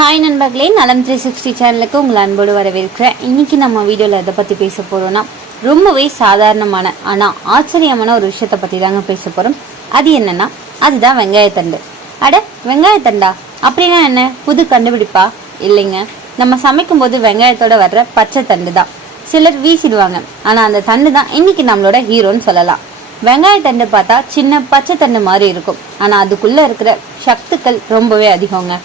Hi நண்பர்களே நலம் three sixty சேனலுக்கு உங்களை அன்போடு வரவேற்கிறேன். இன்றைக்கி நம்ம வீடியோவில் எதை பற்றி பேச போகிறோம்னா ரொம்பவே சாதாரணமான ஆனால் ஆச்சரியமான ஒரு விஷயத்தை பற்றி தாங்க பேச போகிறோம் அது என்னன்னா அதுதான் வெங்காயத்தண்டு அட வெங்காயத்தண்டா அப்படின்னா என்ன? புது கண்டுபிடிப்பா? இல்லைங்க. நம்ம சமைக்கும்போது வெங்காயத்தோட வர்ற பச்சை தண்டு தான். சிலர் வீசிடுவாங்க. ஆனால் அந்த தண்டு தான் இன்னைக்கு நம்மளோட ஹீரோன்னு சொல்லலாம். வெங்காயத்தண்டு பார்த்தா சின்ன பச்சை தண்டு மாதிரி இருக்கும். ஆனால் அதுக்குள்ளே இருக்கிற சத்துக்கள் ரொம்பவே அதிகங்க.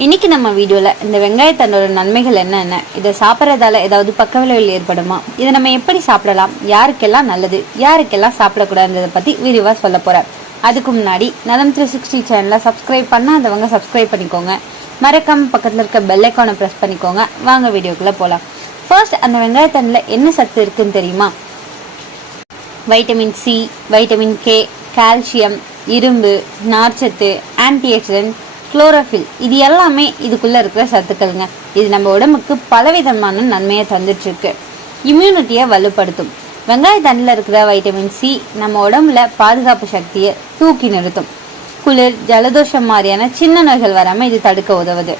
இன்றைக்கி நம்ம வீடியோவில் இந்த வெங்காயத்தண்டோட நன்மைகள் என்னென்ன? இதை சாப்பிட்றதால ஏதாவது பக்க விளைவுகள் ஏற்படுமா? இதை நம்ம எப்படி சாப்பிடலாம்? யாருக்கெல்லாம் நல்லது? யாருக்கெல்லாம் சாப்பிடக்கூடாதுன்றதை பற்றி விரிவாக சொல்ல போகிறேன் அதுக்கு முன்னாடி நலம் த்ரீ சிக்ஸ்டி சேனலை சப்ஸ்கிரைப் பண்ணாதவங்க சப்ஸ்கிரைப் பண்ணிக்கோங்க. மறக்காம பக்கத்தில் இருக்க பெல் ஐக்கானை ப்ரெஸ் பண்ணிக்கோங்க. வாங்க வீடியோக்குள்ளே போகலாம் ஃபர்ஸ்ட் அந்த வெங்காயத்தண்டில் என்ன சத்து இருக்குன்னு தெரியுமா? Vitamin C vitamin K calcium இரும்பு நார்ச்சத்து ஆன்டிஆக்சிடென்ட் குளோரோஃபில் இது எல்லாமே இதுக்குள்ளே இருக்கிற சத்துக்கள்ங்க. இது நம்ம உடம்புக்கு பலவிதமான நன்மையை தந்துட்டுருக்கு. இம்யூனிட்டியை வலுப்படுத்தும். வெங்காய தண்டில் இருக்கிற வைட்டமின் சி நம்ம உடம்புல பாதுகாப்பு சக்தியை தூக்கி நிறுத்தும். குளிர் ஜலதோஷம் மாதிரியான சின்ன நோய்கள் வராமல் இது தடுக்க உதவுது.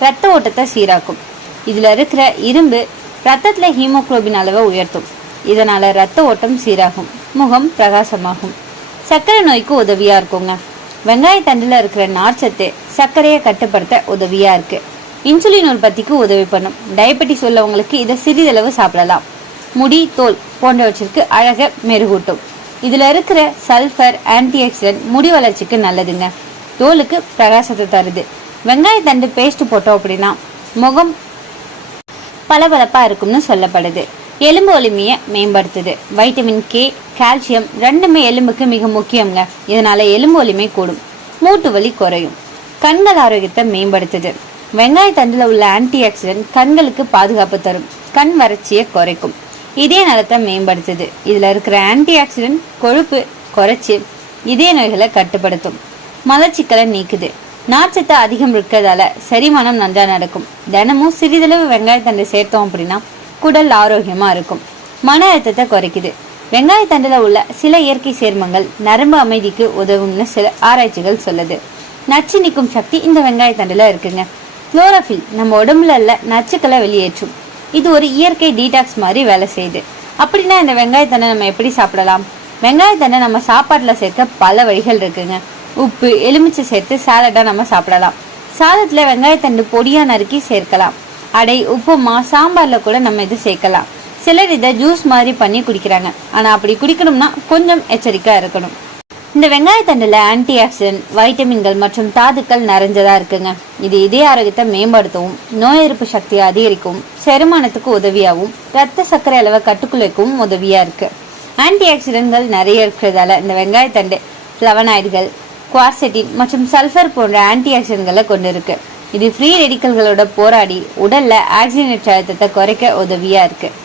ரத்த ஓட்டத்தை சீராக்கும். இதில் இருக்கிற இரும்பு ரத்தத்தில் ஹீமோகுளோபின் அளவை உயர்த்தும். இதனால் ரத்த ஓட்டம் சீராகும். முகம் பிரகாசமாகும். சர்க்கரை நோய்க்கு உதவியாக இருக்குங்க. வெங்காய தண்டில் இருக்கிற நார்ச்சத்து சர்க்கரையை கட்டுப்படுத்த உதவியாக இருக்குது இன்சுலின் உற்பத்திக்கு உதவி பண்ணும். டயபெட்டிஸ் உள்ளவங்களுக்கு இதை சிறிதளவு சாப்பிடலாம். முடி தோல் போன்றவற்றிற்கு அழக மெருகூட்டும். இதில் இருக்கிற சல்ஃபர் ஆன்டிஆக்சிடென்ட் முடி வளர்ச்சிக்கு நல்லதுங்க. தோலுக்கு பிரகாசத்தை தருது. வெங்காய தண்டு பேஸ்ட் போட்டோம் அப்படின்னா முகம் பளபளப்பாக இருக்கும்னு சொல்லப்படுது. எலும்பு வலிமையை மேம்படுத்துது. வைட்டமின் கே கால்சியம் ரெண்டுமே எலும்புக்கு மிக முக்கியங்க இதனால் எலும்பு வலிமை கூடும். மூட்டு வலி குறையும். கண்கள் ஆரோக்கியத்தை மேம்படுத்துது. வெங்காய தண்டில் உள்ள ஆன்டி ஆக்சிடென்ட் கண்களுக்கு பாதுகாப்பு தரும். கண் வறட்சியை குறைக்கும். இதய நலத்தை மேம்படுத்துது. இதில் இருக்கிற ஆன்டி ஆக்சிடென்ட் கொழுப்பு குறைச்சி இதய நோய்களை கட்டுப்படுத்தும். மலச்சிக்கலை நீக்குது. நார்ச்சத்து அதிகம் இருக்கிறதால செரிமானம் நன்றா நடக்கும். தினமும் சிறிதளவு வெங்காயத்தண்டை சேர்த்தோம் அப்படின்னா குடல் ஆரோக்கியமாக இருக்கும். மன அழுத்தத்தை குறைக்குது. வெங்காயத்தண்டில் உள்ள சில இயற்கை சேர்மங்கள் நரம்பு அமைதிக்கு உதவும்னு சில ஆராய்ச்சிகள் சொல்லுது. நச்சு நிற்கும் சக்தி இந்த வெங்காயத்தண்டில் இருக்குங்க. குளோரோஃபில் நம்ம உடம்புல உள்ள நச்சுக்களை வெளியேற்றும். இது ஒரு இயற்கை டீடாக்ஸ் மாதிரி வேலை செய்யுது. அப்படின்னா இந்த வெங்காயத்தண்டை நம்ம எப்படி சாப்பிடலாம்? வெங்காயத்தண்டை நம்ம சாப்பாட்டில் சேர்க்க பல வழிகள் இருக்குங்க. உப்பு எலுமிச்சை சேர்த்து சாலடாக நம்ம சாப்பிடலாம். சாதத்தில் வெங்காயத்தண்டு பொடியாக நறுக்கி சேர்க்கலாம். அடை உப்புமா சாம்பாரில் கூட நம்ம இது சேர்க்கலாம். சிலர் இதை ஜூஸ் மாதிரி பண்ணி குடிக்கிறாங்க. ஆனால் அப்படி குடிக்கணும்னா கொஞ்சம் எச்சரிக்கையாக இருக்கணும். இந்த வெங்காயத்தண்டில் ஆன்டி ஆக்சிடென்ட் வைட்டமின்கள் மற்றும் தாதுக்கள் நிறைஞ்சதாக இருக்குங்க. இது இதய ஆரோக்கியத்தை மேம்படுத்தவும் நோய் எதிர்ப்பு சக்தியை அதிகரிக்கும் செரிமானத்துக்கு உதவியாகவும் ரத்த சர்க்கரை அளவை கட்டுக்குள் உதவியாக இருக்குது இருக்கு. ஆன்டி ஆக்சிடென்ட்கள் நிறைய இருக்கிறதால இந்த வெங்காயத்தண்டு ஃப்ளவனாய்டுகள் குவார்செட்டின் மற்றும் சல்ஃபர் போன்ற ஆன்டி ஆக்சிடென்ட்களை இருக்குது இது ஃப்ரீ ரெடிக்கல்களோட போராடி உடலில் ஆக்சிஜனேற்ற அழுத்தத்தை குறைக்க உதவியாக இருக்குது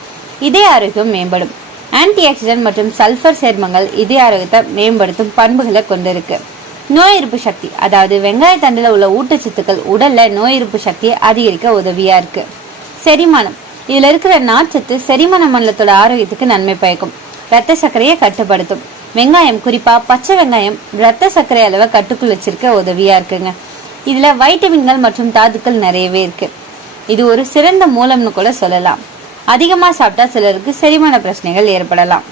இதய ஆரோக்கியம் மேம்படும். ஆன்டி ஆக்சிடென்ட் மற்றும் சல்ஃபர் சேர்மங்கள் இதய ஆரோக்கியத்தை மேம்படுத்தும் பண்புகளை கொண்டிருக்கு. நோய் எதிர்ப்பு சக்தி அதாவது வெங்காய தண்டில் உள்ள ஊட்டச்சத்துக்கள் உடல்ல நோய் எதிர்ப்பு சக்தியை அதிகரிக்க உதவியா இருக்கு. செரிமானம் இதில் இருக்கிற நார்ச்சத்து செரிமான மண்டலத்தோட ஆரோக்கியத்துக்கு நன்மை பயக்கும். ரத்த சர்க்கரையை கட்டுப்படுத்தும். வெங்காயம் குறிப்பாக பச்சை வெங்காயம் ரத்த சர்க்கரை அளவை கட்டுக்குள் வச்சிருக்க உதவியாக இருக்குங்க. இதில் வைட்டமின்கள் மற்றும் தாதுக்கள் நிறையவே இருக்குது இது ஒரு சிறந்த மூலம்னு கூட சொல்லலாம். அதிகமாக சாப்பிட்டா சிலருக்கு செரிமான பிரச்சனைகள் ஏற்படலாம்.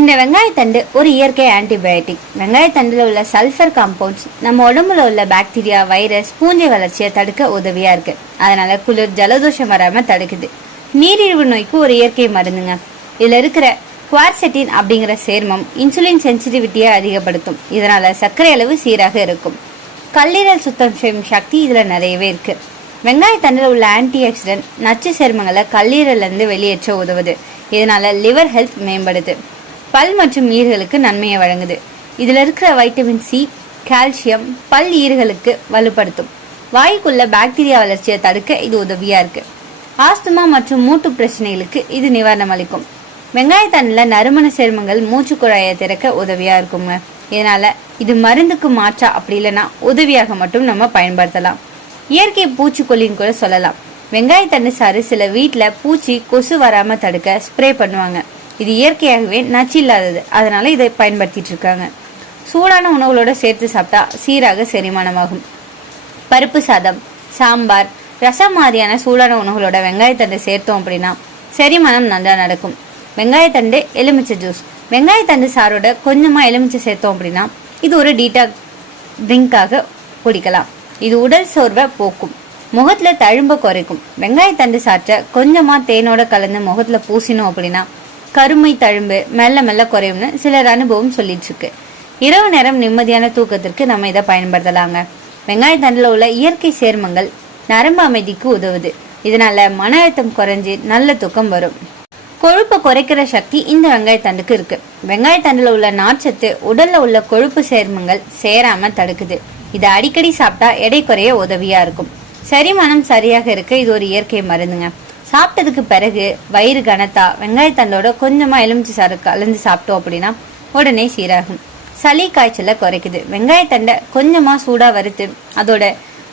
இந்த வெங்காயத்தண்டு ஒரு இயற்கை ஆன்டிபயோட்டிக் வெங்காயத்தண்டில் உள்ள சல்ஃபர் காம்பவுண்ட்ஸ் நம்ம உடம்புல உள்ள பாக்டீரியா வைரஸ் பூஞ்சை வளர்ச்சியை தடுக்க உதவியாக இருக்குது அதனால் குளிர் ஜலதோஷம் வராமல் தடுக்குது. நீரிழிவு நோய்க்கு ஒரு இயற்கை மருந்துங்க. இதில் இருக்கிற குவார்செட்டின் அப்படிங்கிற சேர்மம் இன்சுலின் சென்சிட்டிவிட்டியை அதிகப்படுத்தும். இதனால் சர்க்கரை அளவு சீராக இருக்கும். கல்லீரல் சுத்தம் செய்யும் சக்தி இதில் நிறையவே இருக்குது வெங்காயத்தண்டில் உள்ள ஆன்டி ஆக்சிடென்ட் நச்சு சேர்மங்களை கல்லீரல்ல இருந்து வெளியேற்ற உதவுது. இதனால் லிவர் ஹெல்த் மேம்படுது. பல் மற்றும் ஈர்களுக்கு நன்மையை வழங்குது. இதில் இருக்கிற வைட்டமின் சி கால்சியம் பல் ஈர்களுக்கு வலுப்படுத்தும். வாய்க்குள்ள பாக்டீரியா வளர்ச்சியை தடுக்க இது உதவியாக இருக்குது ஆஸ்துமா மற்றும் மூட்டு பிரச்சனைகளுக்கு இது நிவாரணம் அளிக்கும். வெங்காயத்தண்ணில் நறுமண சேர்மங்கள் மூச்சு குழாயை திறக்க உதவியாக இருக்குங்க. இதனால் இது மருந்துக்கு மாற்றா அப்படி இல்லைன்னா உதவியாக மட்டும் நம்ம பயன்படுத்தலாம். இயற்கை பூச்சிக்கொல்லின்னு கூட சொல்லலாம். வெங்காயத்தண்டு சாறு சில வீட்டில் பூச்சி கொசு வராமல் தடுக்க ஸ்ப்ரே பண்ணுவாங்க. இது இயற்கையாகவே நச்சு இல்லாதது. அதனால இதை பயன்படுத்திட்டு இருக்காங்க. சூடான உணவுகளோட சேர்த்து சாப்பிட்டா சீராக செரிமானமாகும். பருப்பு சாதம் சாம்பார் ரசம் மாதிரியான சூடான உணவுகளோட வெங்காயத்தண்டு சேர்த்தோம் அப்படின்னா செரிமானம் நல்லா நடக்கும். வெங்காயத்தண்டு எலுமிச்சை ஜூஸ். வெங்காயத்தண்டு சாரோட கொஞ்சமாக எலுமிச்சை சேர்த்தோம் அப்படின்னா இது ஒரு டீட்டாக் ட்ரிங்காக குடிக்கலாம். இது உடல் சோர்வை போக்கும். முகத்தில் தழும்ப குறைக்கும். வெங்காயத்தண்டு சாற்றை கொஞ்சமாக தேனோட கலந்து முகத்தில் பூசினோம் அப்படின்னா கருமை தழும்பு மெல்ல மெல்ல குறையும்னு சிலர் அனுபவம் சொல்லிட்டு இருக்கு. இரவு நேரம் நிம்மதியான தூக்கத்திற்கு நம்ம இதை பயன்படுத்தலாங்க. வெங்காயத்தண்டில் உள்ள இயற்கை சேர்மங்கள் நரம்பு அமைதிக்கு உதவுது. இதனால மன அழுத்தம் குறைஞ்சி நல்ல தூக்கம் வரும். கொழுப்பை குறைக்கிற சக்தி இந்த வெங்காயத்தண்டுக்கு இருக்கு. வெங்காயத்தண்டில் உள்ள நார்ச்சத்து உடல்ல உள்ள கொழுப்பு சேர்மங்கள் சேராம தடுக்குது. இதை அடிக்கடி சாப்பிட்டா எடை குறைய உதவியா இருக்கும். செரிமானம் சரியாக இருக்க இது ஒரு இயற்கை மருந்துங்க. சாப்பிட்டதுக்கு பிறகு வயிறு கனத்தா வெங்காயத்தண்டோட கொஞ்சமா எலுமிச்சை சாறு கலந்து சாப்பிட்டோம் அப்படின்னா உடனே சீராகும். சளி காய்ச்சலை குறைக்குது. வெங்காயத்தண்டை கொஞ்சமா சூடா வறுத்து அதோட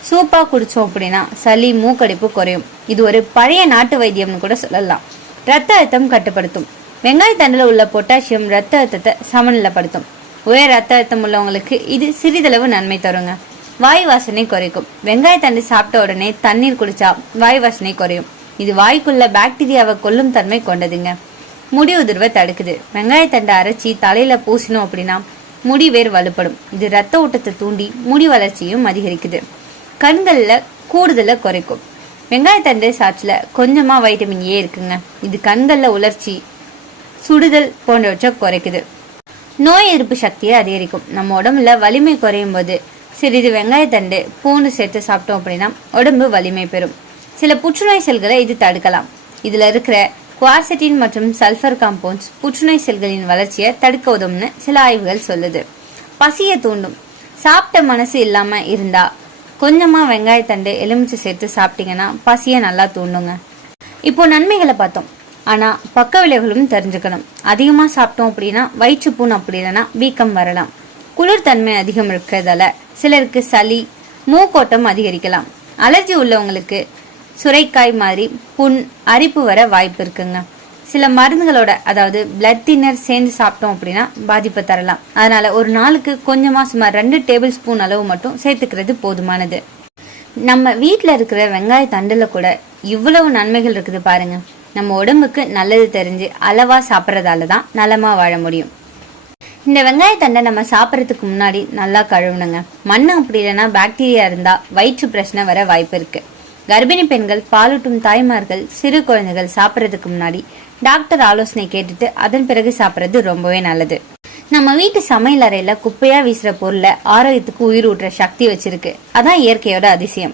சூப்பா குடிச்சோம் அப்படின்னா சளி மூக்கடிப்பு குறையும். இது ஒரு பழைய நாட்டு வைத்தியம்னு கூட சொல்லலாம். ரத்த அழுத்தம் கட்டுப்படுத்தும். வெங்காயத்தண்டில் உள்ள பொட்டாசியம் ரத்த அழுத்தத்தை சமநிலைப்படுத்தும். உயர் ரத்த அழுத்தம் உள்ளவங்களுக்கு இது சிறிதளவு நன்மை தருங்க. வாய் வாசனை குறைக்கும். வெங்காயத்தண்டு சாப்பிட்ட உடனே தண்ணீர் குடிச்சா வாய் வாசனை குறையும். இது வாய்க்குள்ள பாக்டீரியாவை கொல்லும் தன்மை கொண்டதுங்க. முடி உதிர்வை தடுக்குது. வெங்காயத்தண்டை அரைச்சி தலையில பூசினோம் அப்படின்னா முடி வேர் வலுப்படும். இது ரத்த ஓட்டத்தை தூண்டி முடி வளர்ச்சியும் அதிகரிக்குது. கண்களில் கூடுதலை குறைக்கும். வெங்காயத்தண்டு சாற்றில் கொஞ்சமாக வைட்டமின் ஏ இருக்குங்க. இது கண்களில் உலர்ச்சி சுடுதல் போன்றவற்றை குறைக்குது. நோய் எதிர்ப்பு சக்தியை அதிகரிக்கும். நம்ம உடம்புல வலிமை குறையும் போது சிறிது வெங்காயத்தண்டு பூண்டு சேர்த்து சாப்பிட்டோம் அப்படின்னா உடம்பு வலிமை பெறும். சில புற்றுநோய் செல்களை இது தடுக்கலாம். இதில் இருக்கிற குவார்செட்டின் மற்றும் சல்ஃபர் காம்பவுண்ட்ஸ் புற்றுநோய் செல்களின் வளர்ச்சியை தடுக்க உதவும்னு சில ஆய்வுகள் சொல்லுது. பசியை தூண்டும். சாப்பிட்ட மனசு இல்லாமல் இருந்தா கொஞ்சமாக வெங்காயத்தண்டு எலுமிச்சை சேர்த்து சாப்பிட்டீங்கன்னா பசியை நல்லா தூண்டுங்க. இப்போ நன்மைகளை பார்த்தோம். ஆனால் பக்க விளைவுகளும் தெரிஞ்சுக்கணும். அதிகமாக சாப்பிட்டோம் அப்படின்னா வயிற்றுப்புண் அப்படி இல்லைன்னா வீக்கம் வரலாம். குளிர்தன்மை அதிகம் இருக்கிறதால சிலருக்கு சளி மூக்கோட்டம் அதிகரிக்கலாம். அலர்ஜி உள்ளவங்களுக்கு சுரைக்காய் மாதிரி புண் அரிப்பு வர வாய்ப்பு இருக்குங்க. சில மருந்துகளோட அதாவது பிளட் தின்னர் சேர்ந்து சாப்பிட்டோம் அப்படின்னா பாதிப்பை தரலாம். அதனால ஒரு நாளுக்கு கொஞ்சமா சுமார் ரெண்டு டேபிள் ஸ்பூன் அளவு மட்டும் சேர்த்துக்கிறது போதுமானது. நம்ம வீட்டில் இருக்கிற வெங்காய தண்டில் கூட இவ்வளவு நன்மைகள் இருக்குது பாருங்க. நம்ம உடம்புக்கு நல்லது தெரிஞ்சு அளவா சாப்பிட்றதால தான் நலமா வாழ முடியும். இந்த வெங்காயத்தண்டை நம்ம சாப்பிட்றதுக்கு முன்னாடி நல்லா கழுவணுங்க. மண் அப்படி இல்லைன்னா பாக்டீரியா இருந்தா வயிற்று பிரச்சனை வர வாய்ப்பு இருக்கு. கர்ப்பிணி பெண்கள் பாலூட்டும் தாய்மார்கள் சிறு குழந்தைகள் சாப்பிட்றதுக்கு முன்னாடி டாக்டர் ஆலோசனை கேட்டுட்டு அதன் பிறகு சாப்பிட்றது ரொம்பவே நல்லது. நம்ம வீட்டு சமையல் அறையில குப்பையா வீசுற பொருளை ஆரோக்கியத்துக்கு உயிர் ஊட்டுற சக்தி வச்சிருக்கு. அதான் இயற்கையோட அதிசயம்.